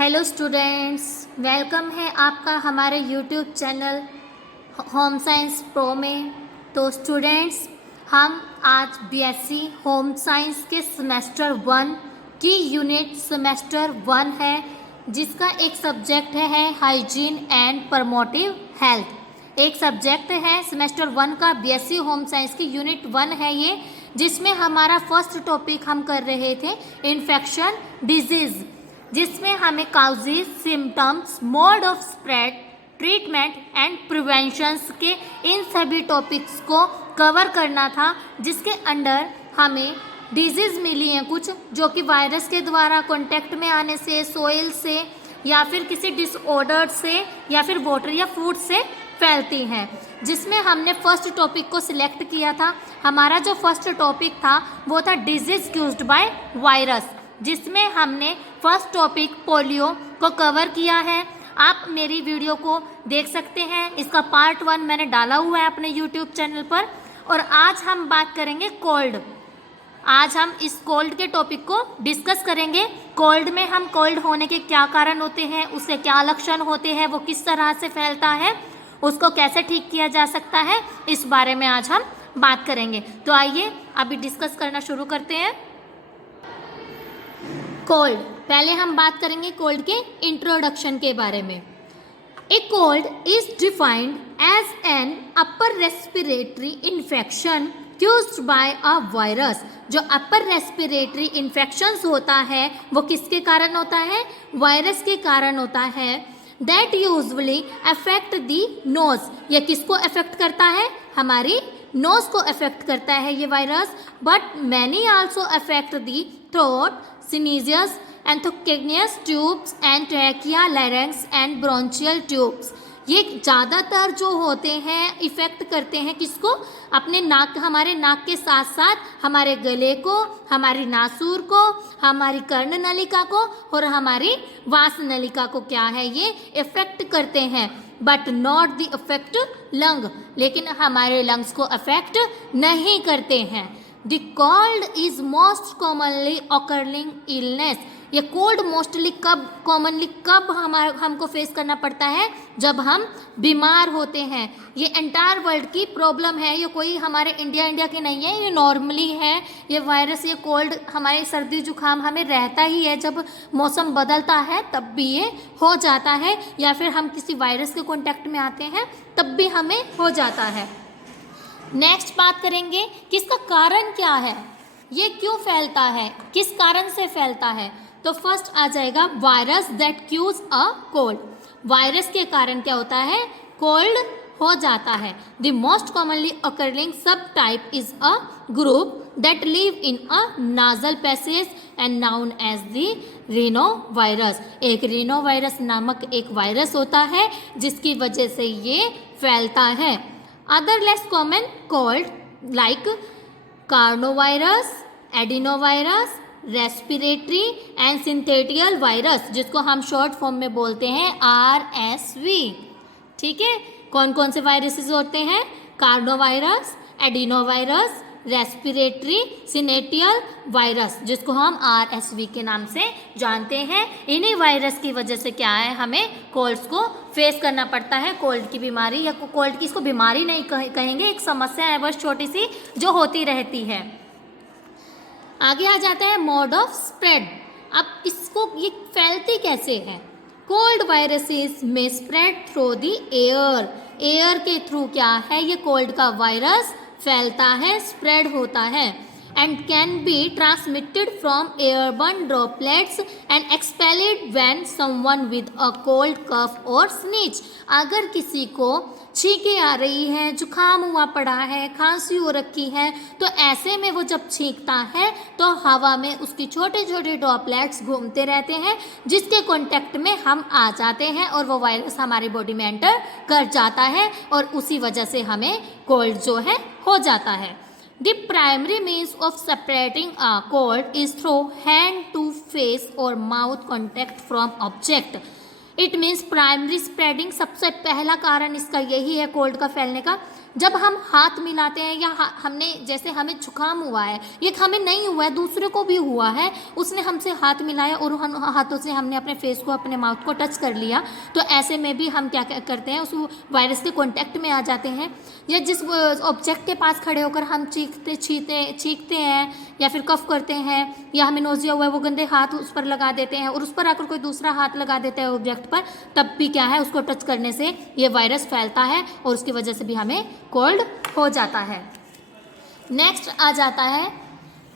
Hello students, welcome है आपका हमारे YouTube channel home science pro में। तो स्टूडेंट्स, हम आज बीएससी होम साइंस के सेमेस्टर 1 की यूनिट सेमेस्टर 1 है, जिसका एक सब्जेक्ट है हाइजीन एंड प्रमोटिव हेल्थ। एक सब्जेक्ट है सेमेस्टर 1 का बीएससी होम साइंस की यूनिट 1 है ये, जिसमें हमारा फर्स्ट टॉपिक हम कर रहे थे इन्फेक्शन डिजीज़, जिसमें हमें causes, symptoms, mode of spread, treatment and preventions के इन सभी टॉपिक्स को कवर करना था, जिसके अंडर हमें डिजीज़ मिली हैं कुछ, जो कि वायरस के द्वारा कांटेक्ट में आने से, सोइल से, या फिर किसी डिसऑर्डर से, या फिर वाटर या फूड से फैलती हैं। जिसमें हमने फर्स्ट टॉपिक को सिलेक्ट किया था। हमारा जो फर्स्ट टॉपिक था वो था डिजीज़ क्यूज्ड बाय वायरस, जिसमें हमने फर्स्ट टॉपिक पोलियो को कवर किया है। आप मेरी वीडियो को देख सकते हैं, इसका पार्ट 1 मैंने डाला हुआ है अपने यूट्यूब चैनल पर। और आज हम बात करेंगे कोल्ड। आज हम इस कोल्ड के टॉपिक को डिस्कस करेंगे। कोल्ड में हम कोल्ड होने के क्या कारण होते हैं, उसके क्या लक्षण होते हैं, वो किस तरह से फैलता है, उसको कैसे ठीक किया जा सकता है, इस बारे में आज हम बात करेंगे। तो आइए अभी डिस्कस करना शुरू करते हैं। कोल्ड, पहले हम बात करेंगे कोल्ड के इंट्रोडक्शन के बारे में। A cold is defined as an upper respiratory infection caused by a virus. जो अपर रेस्पिरेटरी इन्फेक्शंस होता है वो किसके कारण होता है? वायरस के कारण होता है। That usually affect the nose. ये किसको अफेक्ट करता है? हमारी नोज को अफेक्ट करता है ये virus. But many also affect the throat, sinuses, एंथोकेनियस tubes and trachea, larynx and bronchial tubes. ये ज़्यादातर जो होते हैं इफ़ेक्ट करते हैं किसको? अपने नाक, हमारे नाक के साथ साथ हमारे गले को, हमारी नासूर को, हमारी कर्ण नलिका को और हमारी वास नलिका को क्या है, ये इफ़ेक्ट करते हैं। But not the affect lung, लेकिन हमारे लंग्स को अफेक्ट नहीं करते हैं। The cold is most commonly occurring illness. ये कोल्ड मोस्टली कब हमको फेस करना पड़ता है? जब हम बीमार होते हैं। ये एंटायर वर्ल्ड की प्रॉब्लम है, ये कोई हमारे इंडिया की नहीं है, ये नॉर्मली है। ये वायरस, ये कोल्ड, हमारे सर्दी जुकाम हमें रहता ही है। जब मौसम बदलता है तब भी ये हो जाता है, या फिर हम किसी वायरस के कॉन्टेक्ट में आते हैं तब भी हमें हो जाता है। नेक्स्ट बात करेंगे कि इसका कारण क्या है, ये क्यों फैलता है, किस कारण से फैलता है। तो फर्स्ट आ जाएगा virus that causes a cold. Virus के कारण क्या होता है? कोल्ड हो जाता है। The most commonly occurring subtype is a group that live in a nasal passage and known as the rhinovirus. एक रीनो वायरस नामक एक वायरस होता है जिसकी वजह से ये फैलता है। Other less common cold like coronavirus, adenovirus, respiratory and syncytial virus, जिसको हम शॉर्ट फॉर्म में बोलते हैं RSV। ठीक है, कौन कौन से वायरसेस होते हैं? कार्नोवायरस, एडिनोवायरस, रेस्पिरेटरी, सिनेटियल वायरस, जिसको हम RSV के नाम से जानते हैं। इन्हीं वायरस की वजह से क्या है, हमें कोल्ड्स को फेस करना पड़ता है। कोल्ड की बीमारी, या कोल्ड की इसको बीमारी नहीं कहेंगे, एक समस्या है बस छोटी सी जो होती रहती है। आगे आ जाता है मोड ऑफ स्प्रेड। अब इसको ये फैलती कैसे है? कोल्ड वायरसेस में spread through the air. Air के थ्रू क्या है, ये कोल्ड का वायरस फैलता है, स्प्रेड होता है। And can be transmitted from airborne droplets and expelled when someone with a cold cough और स्नीच। अगर किसी को छींकें आ रही हैं, जुकाम हुआ पड़ा है, खांसी हो रखी है, तो ऐसे में वो जब छींकता है तो हवा में उसकी छोटे छोटे ड्रॉपलेट्स घूमते रहते हैं, जिसके कांटेक्ट में हम आ जाते हैं और वो वायरस हमारी बॉडी में एंटर कर जाता है, और उसी वजह से हमें कोल्ड जो है हो जाता है। The primary means of separating a cold is through hand to face or mouth contact from object. It means primary spreading, सबसे पहला कारण इसका यही है कोल्ड का फैलने का जब हम हाथ मिलाते हैं या हमने जैसे हमें जुकाम हुआ है, ये हमें नहीं हुआ है, दूसरे को भी हुआ है, उसने हमसे हाथ मिलाया और हाथों से हमने अपने फेस को, अपने माउथ को टच कर लिया, तो ऐसे में भी हम क्या करते हैं, उस वायरस के कॉन्टैक्ट में आ जाते हैं। या जिस ऑब्जेक्ट के पास खड़े होकर हम चीखते हैं या फिर कफ करते हैं, या हमें नोजिया हुआ है, वो गंदे हाथ उस पर लगा देते हैं और उस पर आकर कोई दूसरा हाथ लगा देता है ऑब्जेक्ट पर, तब भी क्या है, उसको टच करने से ये वायरस फैलता है और उसकी वजह से भी हमें कोल्ड हो जाता है। नेक्स्ट आ जाता है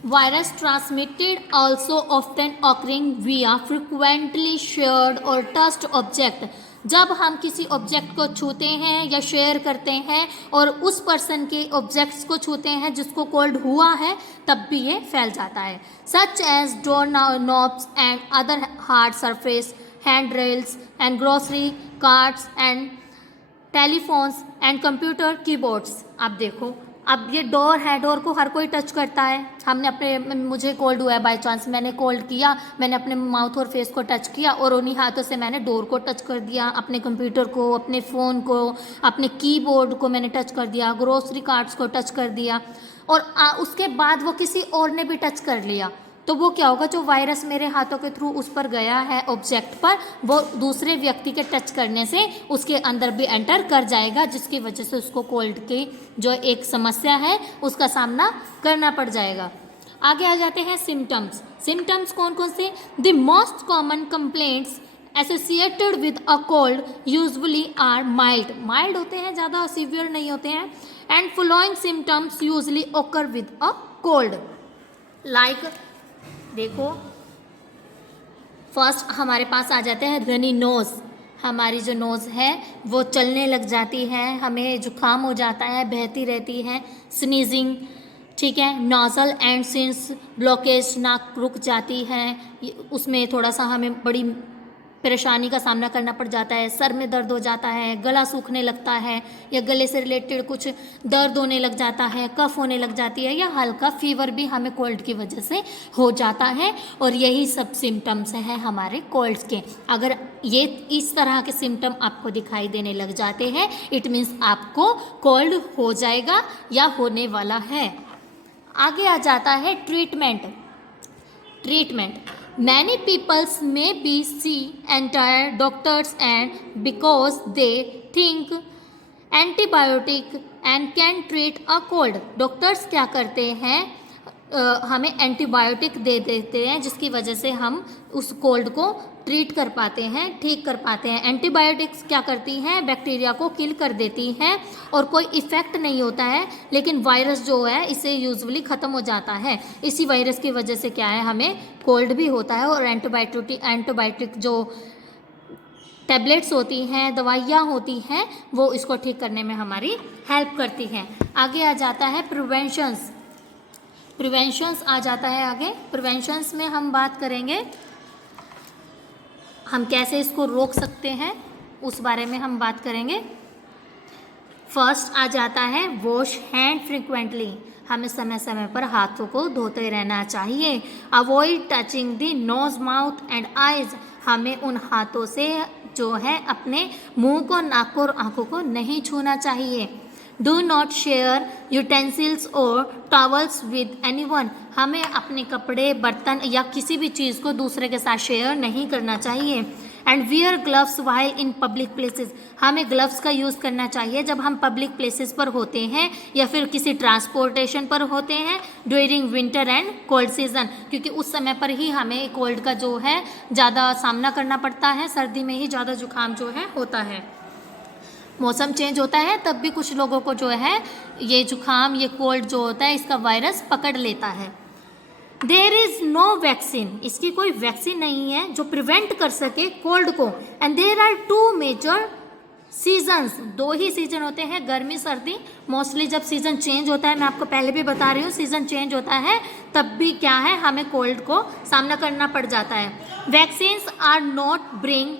virus transmitted also often occurring विया फ्रिक्वेंटली शेयर्ड और टच्ड ऑब्जेक्ट। जब हम किसी ऑब्जेक्ट को छूते हैं या शेयर करते हैं और उस पर्सन के ऑब्जेक्ट्स को छूते हैं जिसको कोल्ड हुआ है, तब भी ये फैल जाता है। Such as door knobs and other hard surface, hand rails and grocery carts and telephones and computer keyboards. आप देखो, अब ये डोर है, डोर को हर कोई टच करता है। हमने अपने, मुझे कोल्ड हुआ है बाय चांस, मैंने कोल्ड किया, मैंने अपने माउथ और फेस को टच किया और उन्हीं हाथों से मैंने डोर को टच कर दिया, अपने कंप्यूटर को, अपने फ़ोन को, अपने कीबोर्ड को मैंने टच कर दिया, ग्रोसरी कार्ट्स को टच कर दिया, और उसके बाद वो किसी और ने भी टच कर लिया, तो वो क्या होगा, जो वायरस मेरे हाथों के थ्रू उस पर गया है ऑब्जेक्ट पर, वो दूसरे व्यक्ति के टच करने से उसके अंदर भी एंटर कर जाएगा, जिसकी वजह से उसको कोल्ड की जो एक समस्या है उसका सामना करना पड़ जाएगा। आगे आ जाते हैं सिम्टम्स। सिम्टम्स कौन कौन से? The most common complaints associated with a cold usually are mild. Mild होते हैं, ज़्यादा सीवियर नहीं होते हैं। And following symptoms usually occur with a cold. Like देखो, फर्स्ट हमारे पास आ जाते हैं रनी नोज़। हमारी जो नोज़ है वो चलने लग जाती है, हमें जुकाम हो जाता है, बहती रहती है। स्नीजिंग, ठीक है। नोजल एंड सिंस ब्लॉकेज, नाक रुक जाती है, उसमें थोड़ा सा हमें बड़ी परेशानी का सामना करना पड़ जाता है। सर में दर्द हो जाता है, गला सूखने लगता है, या गले से रिलेटेड कुछ दर्द होने लग जाता है, कफ होने लग जाती है, या हल्का फीवर भी हमें कोल्ड की वजह से हो जाता है। और यही सब सिम्टम्स हैं हमारे कोल्ड के। अगर ये इस तरह के सिम्टम आपको दिखाई देने लग जाते हैं, इट मीन्स आपको कोल्ड हो जाएगा या होने वाला है। आगे आ जाता है treatment. Many peoples may be see entire doctors and because they think antibiotic and can treat a cold। Doctors क्या करते हैं, हमें एंटीबायोटिक दे देते हैं, जिसकी वजह से हम उस कोल्ड को ट्रीट कर पाते हैं, ठीक कर पाते हैं। एंटीबायोटिक्स क्या करती हैं, बैक्टीरिया को किल कर देती हैं और कोई इफ़ेक्ट नहीं होता है, लेकिन वायरस जो है इसे यूजुअली ख़त्म हो जाता है। इसी वायरस की वजह से क्या है, हमें कोल्ड भी होता है। और एंटीबायोटिक जो टैबलेट्स होती हैं, दवाइयाँ होती हैं, वो इसको ठीक करने में हमारी हेल्प करती हैं। आगे आ जाता है प्रिवेंशंस आ जाता है आगे। प्रिवेंशंस में हम बात करेंगे, हम कैसे इसको रोक सकते हैं उस बारे में हम बात करेंगे। फर्स्ट आ जाता है वॉश हैंड फ्रिक्वेंटली। हमें समय समय पर हाथों को धोते रहना चाहिए। Avoid touching the nose, mouth and eyes. हमें उन हाथों से जो है अपने मुंह को, नाक और आंखों को नहीं छूना चाहिए। डू नॉट शेयर यूटेंसिल्स और टॉवल्स विद एनीवन। हमें अपने कपड़े, बर्तन या किसी भी चीज़ को दूसरे के साथ शेयर नहीं करना चाहिए। And wear gloves while in public places. हमें ग्लव्स का यूज़ करना चाहिए जब हम पब्लिक प्लेसेस पर होते हैं या फिर किसी ट्रांसपोर्टेशन पर होते हैं during winter and cold season, क्योंकि उस समय पर ही हमें कोल्ड का जो है ज़्यादा सामना करना पड़ता है। सर्दी में ही ज़्यादा जुकाम जो है होता है। मौसम चेंज होता है तब भी कुछ लोगों को जो है ये जुकाम, ये कोल्ड जो होता है, इसका वायरस पकड़ लेता है। There is no vaccine. इसकी कोई वैक्सीन नहीं है जो प्रिवेंट कर सके कोल्ड को। And there are 2 major seasons. 2 ही सीजन होते हैं, गर्मी सर्दी। मोस्टली जब सीज़न चेंज होता है, मैं आपको पहले भी बता रही हूँ, सीज़न चेंज होता है तब भी क्या है, हमें कोल्ड को सामना करना पड़ जाता है। Vaccines are not bring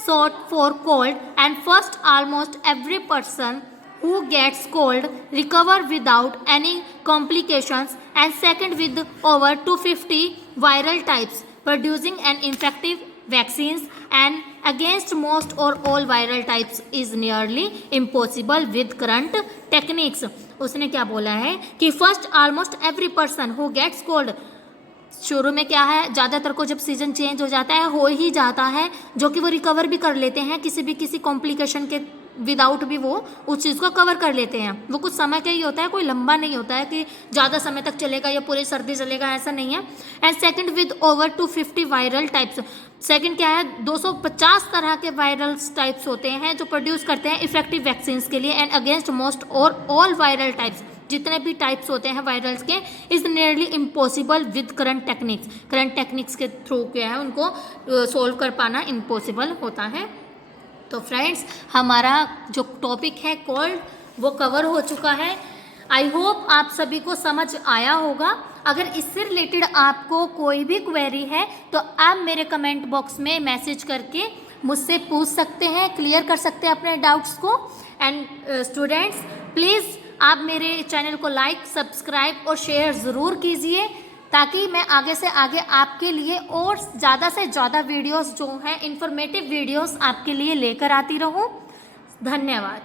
sought for cold, and first almost every person who gets cold recover without any complications, and second with over 250 viral types producing an infective vaccines and against most or all viral types is nearly impossible with current techniques. उसने क्या बोला है कि first almost every person who gets cold, शुरू में क्या है, ज़्यादातर को जब सीजन चेंज हो जाता है हो ही जाता है, जो कि वो रिकवर भी कर लेते हैं किसी कॉम्प्लिकेशन के विदाउट भी वो उस चीज़ को कवर कर लेते हैं। वो कुछ समय का ही होता है, कोई लंबा नहीं होता है कि ज़्यादा समय तक चलेगा या पूरी सर्दी चलेगा, ऐसा नहीं है। And second with over 250 viral types, second क्या है 250 तरह के वायरल टाइप्स होते हैं जो प्रोड्यूस करते हैं इफेक्टिव वैक्सीन्स के लिए। एंड अगेंस्ट मोस्ट और ऑल वायरल टाइप्स, जितने भी टाइप्स होते हैं वायरल्स के, is nearly impossible with current techniques, current techniques के थ्रू क्या है उनको सोल्व कर पाना इम्पॉसिबल होता है। तो फ्रेंड्स, हमारा जो टॉपिक है कोल्ड वो कवर हो चुका है। आई होप आप सभी को समझ आया होगा। अगर इससे रिलेटेड आपको कोई भी क्वेरी है तो आप मेरे कमेंट बॉक्स में मैसेज करके मुझसे पूछ सकते हैं, क्लियर कर सकते हैं अपने डाउट्स को। एंड स्टूडेंट्स, प्लीज़ आप मेरे चैनल को लाइक, सब्सक्राइब और शेयर ज़रूर कीजिए, ताकि मैं आगे से आगे आपके लिए और ज़्यादा से ज़्यादा वीडियोस जो हैं इंफॉर्मेटिव वीडियोस आपके लिए लेकर आती रहूं। धन्यवाद।